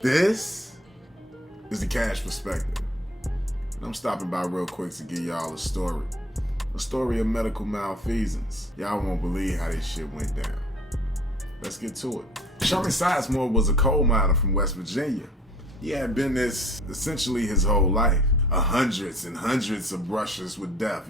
This is the Cash Perspective. And I'm stopping by real quick to give y'all a story. A story of medical malfeasance. Y'all won't believe how this shit went down. Let's get to it. Sherman Sizemore was a coal miner from West Virginia. He had been this essentially his whole life. Hundreds and hundreds of brushes with death,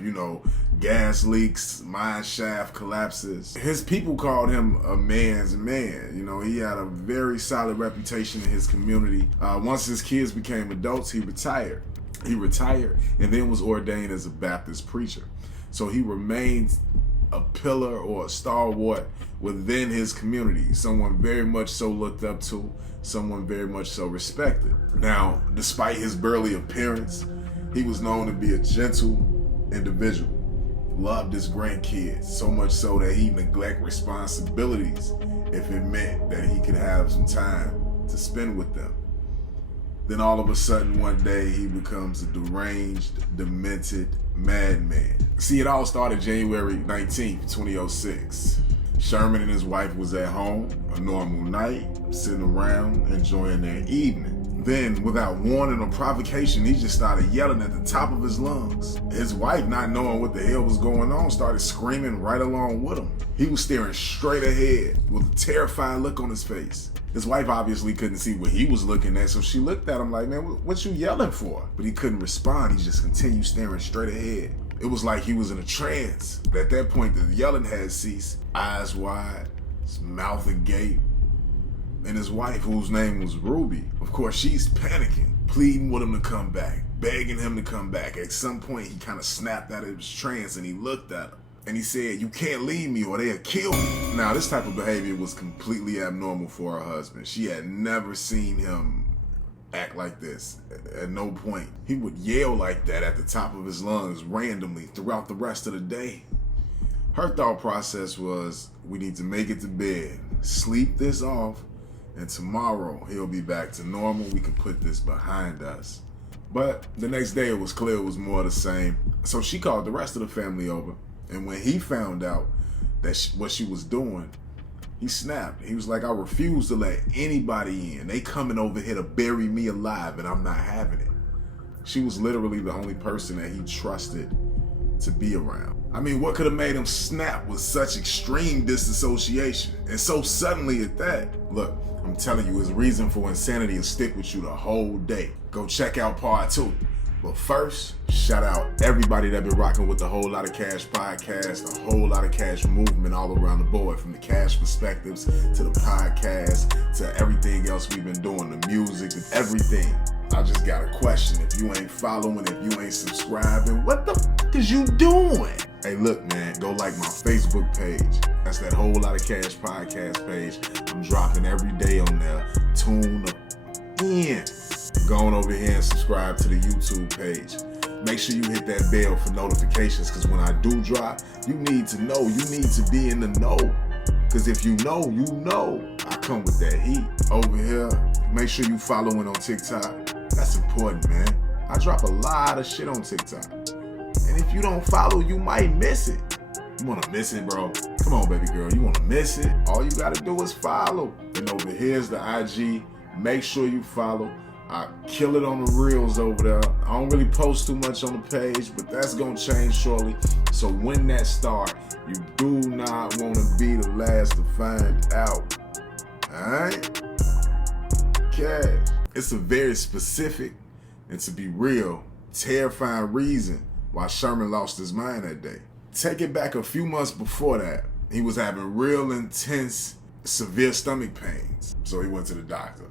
gas leaks, mine shaft collapses. His people called him a man's man. He had a very solid reputation in his community. Once his kids became adults, he retired. He retired and then was ordained as a Baptist preacher. So he remained a pillar or a stalwart within his community, someone very much so looked up to, someone very much so respected. Now, despite his burly appearance, he was known to be a gentle individual, loved his grandkids, so much so that he neglected responsibilities if it meant that he could have some time to spend with them. Then all of a sudden one day he becomes a deranged, demented madman. See, it all started January 19th, 2006. Sherman and his wife was at home, a normal night, sitting around enjoying their evening. Then, without warning or provocation, he just started yelling at the top of his lungs. His wife, not knowing what the hell was going on, started screaming right along with him. He was staring straight ahead with a terrified look on his face. His wife obviously couldn't see what he was looking at, so she looked at him like, man, what you yelling for? But he couldn't respond. He just continued staring straight ahead. It was like he was in a trance. At that point, the yelling had ceased. Eyes wide, his mouth agape. And his wife, whose name was Ruby, of course, she's panicking, pleading with him to come back, begging him to come back. At some point, he kind of snapped out of his trance and he looked at her. And he said, "You can't leave me or they'll kill me." Now, this type of behavior was completely abnormal for her husband. She had never seen him act like this. At no point. He would yell like that at the top of his lungs randomly throughout the rest of the day. Her thought process was, we need to make it to bed, sleep this off, and tomorrow he'll be back to normal. We can put this behind us. But the next day it was clear it was more of the same. So she called the rest of the family over. And when he found out that what she was doing, he snapped. He was like, "I refuse to let anybody in. They coming over here to bury me alive and I'm not having it." She was literally the only person that he trusted to be around. I mean, what could have made him snap with such extreme disassociation? And so suddenly at that. Look, I'm telling you, his reason for insanity will stick with you the whole day. Go check out part 2. But first, shout out everybody that been rocking with the Whole Lot of Cash podcast, the Whole Lot of Cash movement all around the board, from the Cash Perspectives to the podcast to everything else we've been doing, the music and everything. I just got a question. If you ain't following, if you ain't subscribing, what the f is you doing? Hey, look, man, go like my Facebook page. That's that Whole Lot of Cash podcast page. I'm dropping every day on there. Tune in. Go on over here and subscribe to the YouTube page. Make sure you hit that bell for notifications, because when I do drop, you need to know. You need to be in the know. Because if you know, I come with that heat. Over here, make sure you following on TikTok. That's important, man. I drop a lot of shit on TikTok. And if you don't follow, you might miss it. You want to miss it, bro? Come on, baby girl. You want to miss it? All you got to do is follow. And over here's the IG. Make sure you follow. I kill it on the reels over there. I don't really post too much on the page, but that's going to change shortly. So when that start, you do not want to be the last to find out. Alright? Okay. It's a very specific, and to be real, terrifying reason why Sherman lost his mind that day. Take it back a few months before that, he was having real intense, severe stomach pains. So he went to the doctor.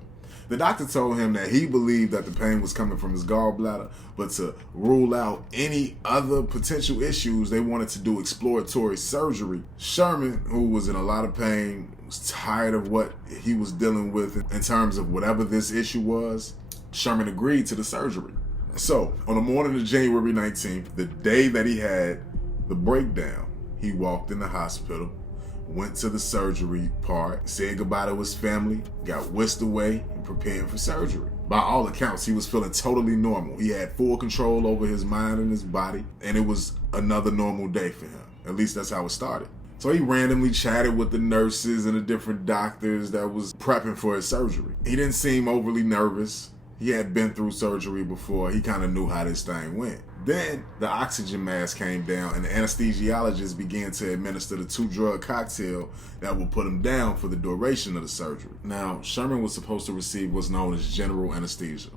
The doctor told him that he believed that the pain was coming from his gallbladder, but to rule out any other potential issues, they wanted to do exploratory surgery. Sherman, who was in a lot of pain, was tired of what he was dealing with in terms of whatever this issue was. Sherman agreed to the surgery. So, on the morning of January 19th, the day that he had the breakdown, he walked in the hospital, went to the surgery part, said goodbye to his family, got whisked away, and prepared for surgery. By all accounts, he was feeling totally normal. He had full control over his mind and his body, and it was another normal day for him. At least that's how it started. So he randomly chatted with the nurses and the different doctors that was prepping for his surgery. He didn't seem overly nervous. He had been through surgery before. He kind of knew how this thing went. Then the oxygen mask came down and the anesthesiologist began to administer the 2-drug cocktail that would put him down for the duration of the surgery. Now, Sherman was supposed to receive what's known as general anesthesia,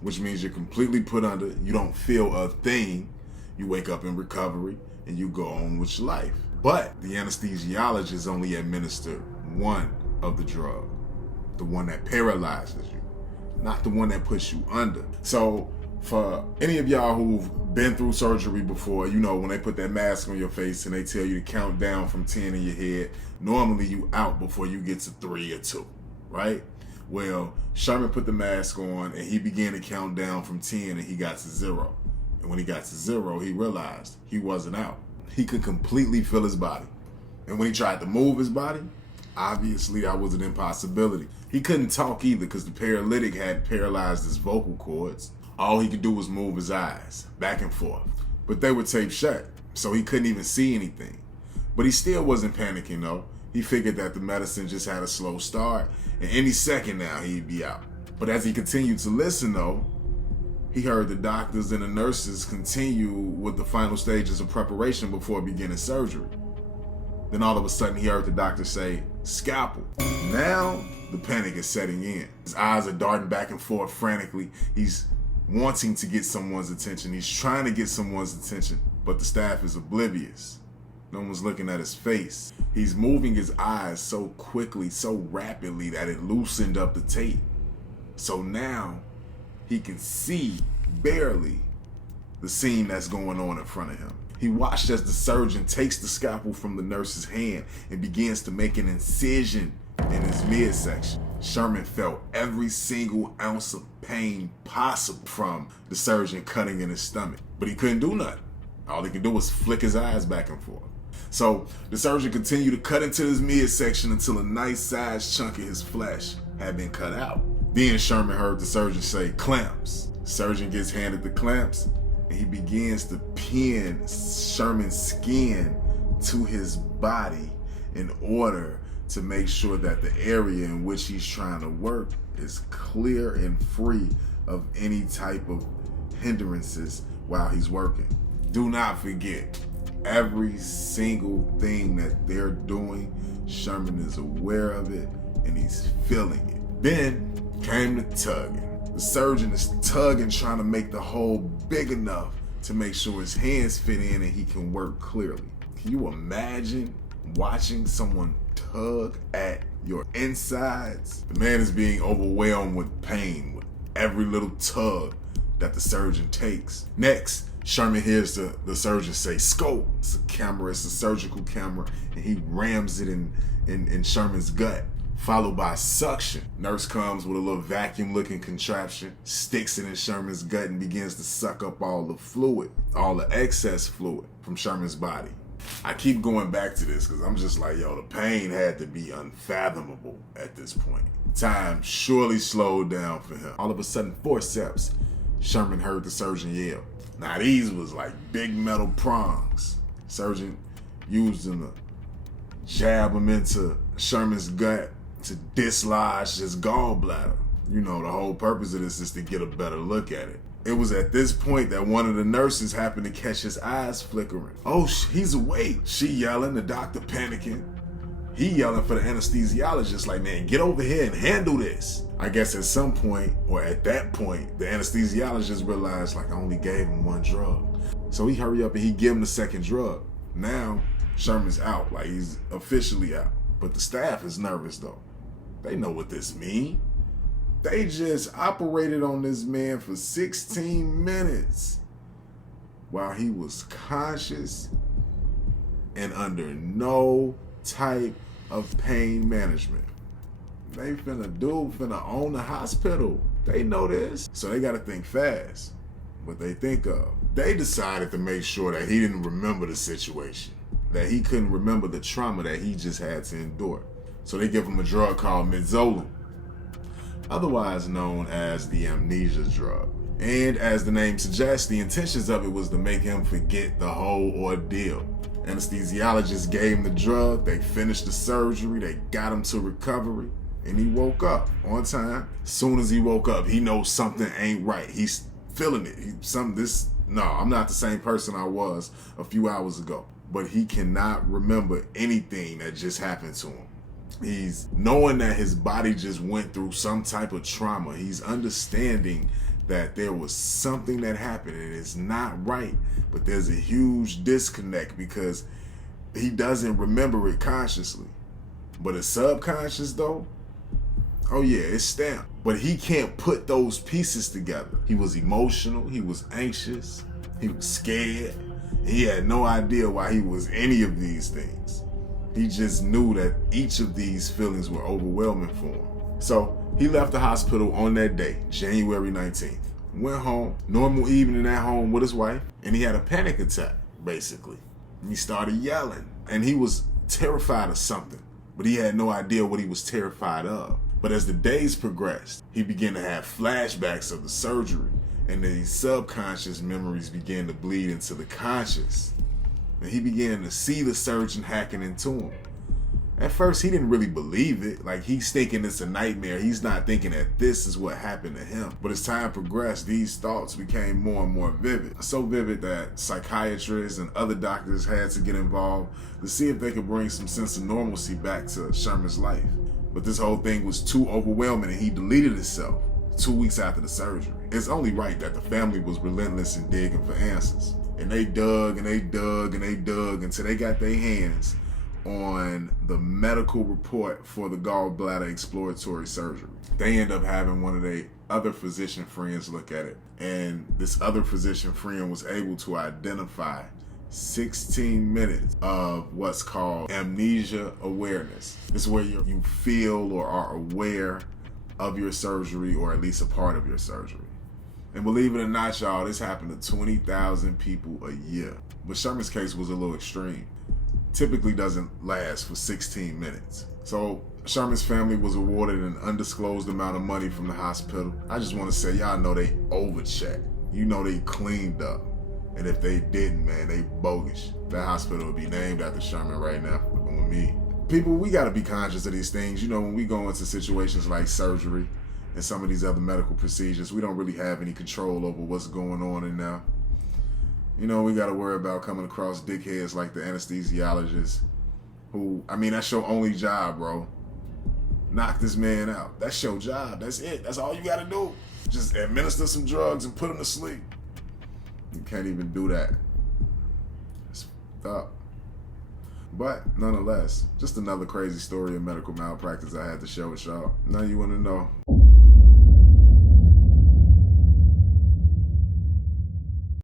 which means you're completely put under, you don't feel a thing, you wake up in recovery, and you go on with your life. But the anesthesiologist only administered one of the drug, the one that paralyzes you, not the one that puts you under. So for any of y'all who've been through surgery before, you know when they put that mask on your face and they tell you to count down from 10 in your head, normally you out before you get to 3 or 2, right? Well, Sherman put the mask on and he began to count down from 10 and he got to 0. And when he got to 0, he realized he wasn't out. He could completely feel his body. And when he tried to move his body, obviously that was an impossibility. He couldn't talk either because the paralytic had paralyzed his vocal cords. All he could do was move his eyes back and forth. But they were taped shut, so he couldn't even see anything. But he still wasn't panicking though. He figured that the medicine just had a slow start, and any second now he'd be out. But as he continued to listen though, he heard the doctors and the nurses continue with the final stages of preparation before beginning surgery. Then all of a sudden he heard the doctor say, "Scalpel." Now the panic is setting in. His eyes are darting back and forth frantically. He's wanting to get someone's attention. He's trying to get someone's attention, but the staff is oblivious. No one's looking at his face. He's moving his eyes so quickly, so rapidly that it loosened up the tape. So now he can see barely the scene that's going on in front of him. He watched as the surgeon takes the scalpel from the nurse's hand and begins to make an incision in his midsection. Sherman felt every single ounce of pain possible from the surgeon cutting in his stomach, but he couldn't do nothing. All he could do was flick his eyes back and forth. So the surgeon continued to cut into his midsection until a nice sized chunk of his flesh had been cut out. Then Sherman heard the surgeon say, "Clamps." The surgeon gets handed the clamps and he begins to pin Sherman's skin to his body in order to make sure that the area in which he's trying to work is clear and free of any type of hindrances while he's working. Do not forget, every single thing that they're doing, Sherman is aware of it and he's feeling it. Then came the tugging. The surgeon is tugging, trying to make the hole big enough to make sure his hands fit in and he can work clearly. Can you imagine watching someone tug at your insides? The man is being overwhelmed with pain with every little tug that the surgeon takes. Next, Sherman hears the surgeon say, "Scope." It's a camera, it's a surgical camera, and he rams it in Sherman's gut, followed by suction. Nurse comes with a little vacuum-looking contraption, sticks it in Sherman's gut and begins to suck up all the fluid, all the excess fluid from Sherman's body. I keep going back to this because I'm just like, yo, the pain had to be unfathomable at this point. Time surely slowed down for him. All of a sudden, forceps, Sherman heard the surgeon yell. Now these was like big metal prongs. Surgeon used them to jab him into Sherman's gut to dislodge his gallbladder. You know, the whole purpose of this is to get a better look at it. It was at this point that one of the nurses happened to catch his eyes flickering. "Oh, he's awake." She yelling, the doctor panicking. He yelling for the anesthesiologist like, "Man, get over here and handle this." I guess at some point, or at that point, the anesthesiologist realized like I only gave him one drug. So he hurry up and he give him the second drug. Now, Sherman's out, like he's officially out. But the staff is nervous though. They know what this means. They just operated on this man for 16 minutes while he was conscious and under no type of pain management. They finna own the hospital. They know this. So they gotta think fast. What they think of. They decided to make sure that he didn't remember the situation, that he couldn't remember the trauma that he just had to endure. So they give him a drug called Midazolam, otherwise known as the amnesia drug. And as the name suggests, the intentions of it was to make him forget the whole ordeal. Anesthesiologist gave him the drug, they finished the surgery, they got him to recovery, and he woke up on time. As soon as he woke up, he knows something ain't right. He's feeling it. I'm not the same person I was a few hours ago. But he cannot remember anything that just happened to him. He's knowing that his body just went through some type of trauma. He's understanding that there was something that happened and it's not right, but there's a huge disconnect because he doesn't remember it consciously. But his subconscious though, oh yeah, it's stamped. But he can't put those pieces together. He was emotional, he was anxious, he was scared. He had no idea why he was any of these things. He just knew that each of these feelings were overwhelming for him. So he left the hospital on that day, January 19th. Went home, normal evening at home with his wife, and he had a panic attack, basically. And he started yelling, and he was terrified of something, but he had no idea what he was terrified of. But as the days progressed, he began to have flashbacks of the surgery, and these subconscious memories began to bleed into the conscious. And he began to see the surgeon hacking into him. At first, he didn't really believe it. Like, he's thinking it's a nightmare. He's not thinking that this is what happened to him. But as time progressed, these thoughts became more and more vivid. So vivid that psychiatrists and other doctors had to get involved to see if they could bring some sense of normalcy back to Sherman's life. But this whole thing was too overwhelming and he deleted himself 2 weeks after the surgery. It's only right that the family was relentless in digging for answers. And they dug and they dug and they dug until they got their hands on the medical report for the gallbladder exploratory surgery. They end up having one of their other physician friends look at it. And this other physician friend was able to identify 16 minutes of what's called amnesia awareness. This is where you feel or are aware of your surgery, or at least a part of your surgery. And believe it or not, y'all, this happened to 20,000 people a year. But Sherman's case was a little extreme. Typically doesn't last for 16 minutes. So Sherman's family was awarded an undisclosed amount of money from the hospital. I just want to say, y'all know they overchecked. You know they cleaned up. And if they didn't, man, they bogus. That hospital would be named after Sherman right now with me. People, we got to be conscious of these things. You know, when we go into situations like surgery and some of these other medical procedures, we don't really have any control over what's going on in there. You know, we got to worry about coming across dickheads like the anesthesiologist who, I mean, that's your only job, bro. Knock this man out. That's your job. That's it. That's all you got to do. Just administer some drugs and put him to sleep. You can't even do that. It's fucked up. But nonetheless, just another crazy story of medical malpractice I had to share with y'all. Now you want to know.